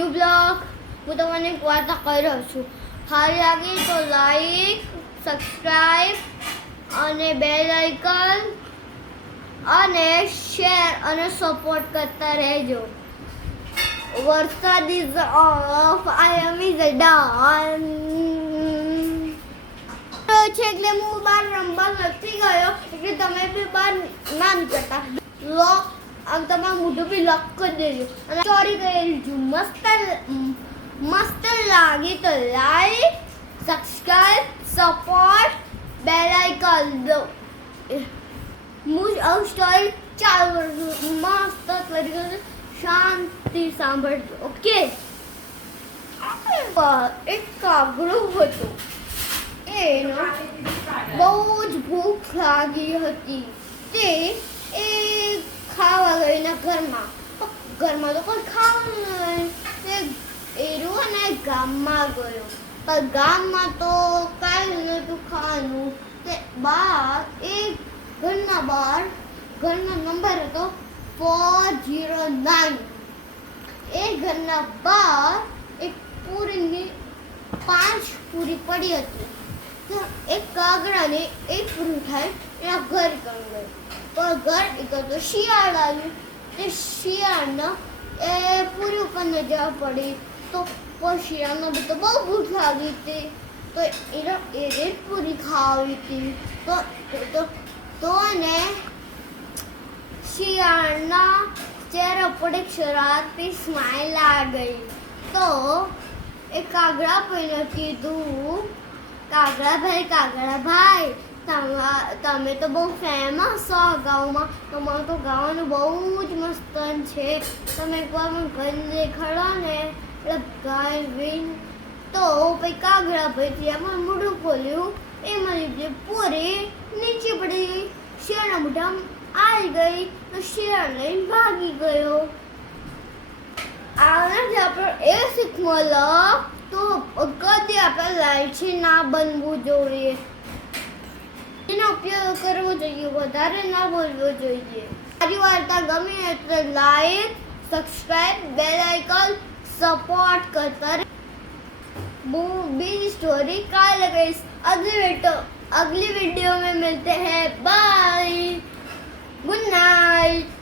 New blog હું તમને એક વાર્તા કહી રહ્યો છું. સારી લાગી તો લાઈક, સબસ્ક્રાઈબ અને બેલ આઇકન અને શેર અને સપોર્ટ કરતા રહેજો. વરસાદ is off, I am is done છે એટલે હું બહાર રમવા નથી ગયો એટલે તમે બી બહાર ના નીકળતા. લોક આમ તમારું મોઢું બી લોક કરી દેજો અને ચોરી કરેલી છું. મસ્ત લાગી તો like, subscribe, support, bell icon દો. હું આવું સ્ટોરી ચાલુ કરું છું. મસ્ત તરીકે શાંતિ સાંભળજો. ઓકે. એક કાગડો હતો. એનો બહુ જ ભૂખ લાગી હતી. તે ખાવા ગઈ ના ઘરમાં તો કોઈ ખાવાનું નહીં. એરો અને ગામમાં ગયો પણ ગામમાં તો કાંઈ નહોતું ખાવાનું. તે બહાર ઘરનો નંબર હતો 409. એ ઘરના બહાર એક પૂરીની 5 પૂરી પડી હતી. તો એક કાગડાને એક પૂરી થાય એના ઘર ગયો. પણ ઘર એક તો શિયાળ આવ્યું. તે શિયાળના એ પૂરી ઉપર નજર પડી તો શિયાળને તો બહુ ભૂખ લાગી હતી. તો એ પૂરી ખાવી હતી. તો ને શિયાળના ચહેરા પર એક શરારતી સ્માઇલ આ ગઈ. તો એ કાગડા ભાઈને કીધું, કાગડા ભાઈ તમે તો બહુ ફેમસ છો ગામમાં. તમારું તો ગાવાનું બહુ જ મસ્ત છે. તમે એકવાર મને ઘર દેખાડો ને. એટલે ગાય વિન તો પછી કાગડા ભાઈ ત્યાં મોઢું ખોલ્યું. એમાં લીધે પૂરી નીચે પડી. શિયાળના મોઢામાં આવી ગઈ તો શિયાળ લઈને ભાગી ગયો. આનાથી આપણે એ શીખ મળે તો કદી આપણે લાલચી ના બનવું જોઈએ. એનો ઉપયોગ કરવો જોઈએ, વધારે ના બોલવો જોઈએ. મારી વાર્તા ગમી એટલે લાઈક, સબસ્ક્રાइब, बेल आइकन सपोर्ट करता रहे. बीच स्टोरी कल गई. अगली वीडियो में मिलते हैं. Bye, good night.